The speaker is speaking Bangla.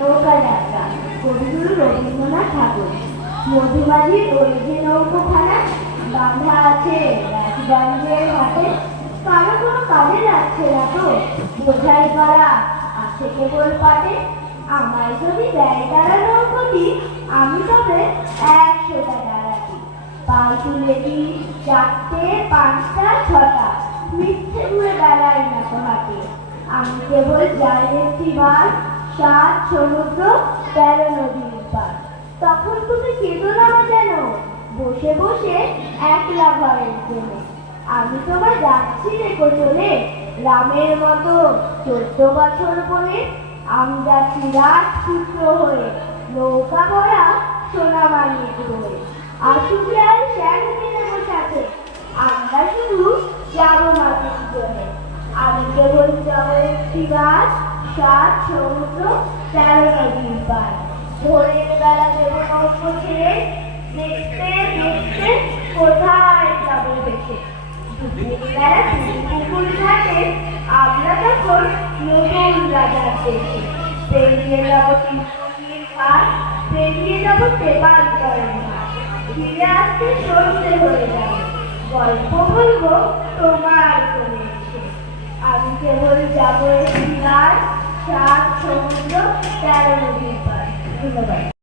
নৌকা যাত্রা কবিগুরু রবীন্দ্রনাথ ঠাকুর। মধুবাড়ির ওই যে নৌকাখানা বাঁধা আছে রাজগঞ্জের ঘাটে, কারো কোনো কাজে যাচ্ছে না তো, বোঝাই করা আছে কেবল পাটে। আমায় যদি দেয় তারা নৌকোটি, আমি তবে 100টা ডালাটি। পাল তুলে দিই 4টে 5টা 6টা, মিথ্যে ঘুরে বেড়াই না তো হাটে। আমি কেবল যাই একটি বার 7 সমুদ্র 13 নদীর পার। তখন তুমি কেঁদো না যেন বসে বসে একলা ঘরের জন্য। আমি তোমায় যাচ্ছি রেখো চলে রামের মতো 14 বছর বলে। আমি যাচ্ছি রাজপুত্র হয়ে নৌকা ভরা সোনা মানিক হয়ে। আসুকে আর শ্যাম কিনে বসাতে, আমরা শুধু যাবো মাটির জন্য। আমি কেবল যাবো একটি বার 7 সমুদ্র 13 নদীর পার। ভোরের বেলা দেবো নৌকো ছেড়ে, দেখতে দেখতে কোথায় যাবো ভেসে। দুপুর বেলা পুকুর ঘাটে আমরা তখন নতুন রাজার দেশে। পেরিয়ে যাবো তিনপুকুরির ঘাট, পেরিয়ে যাবো তেপান্তরের ঘাট। ফিরে আসতে সন্ধে হয়ে যাবে, গল্প বলবো তোমার করে এসে। আমি কেবল যাবো একটি বার 7 সমুদ্র 13 নদীর পার। ধন্যবাদ।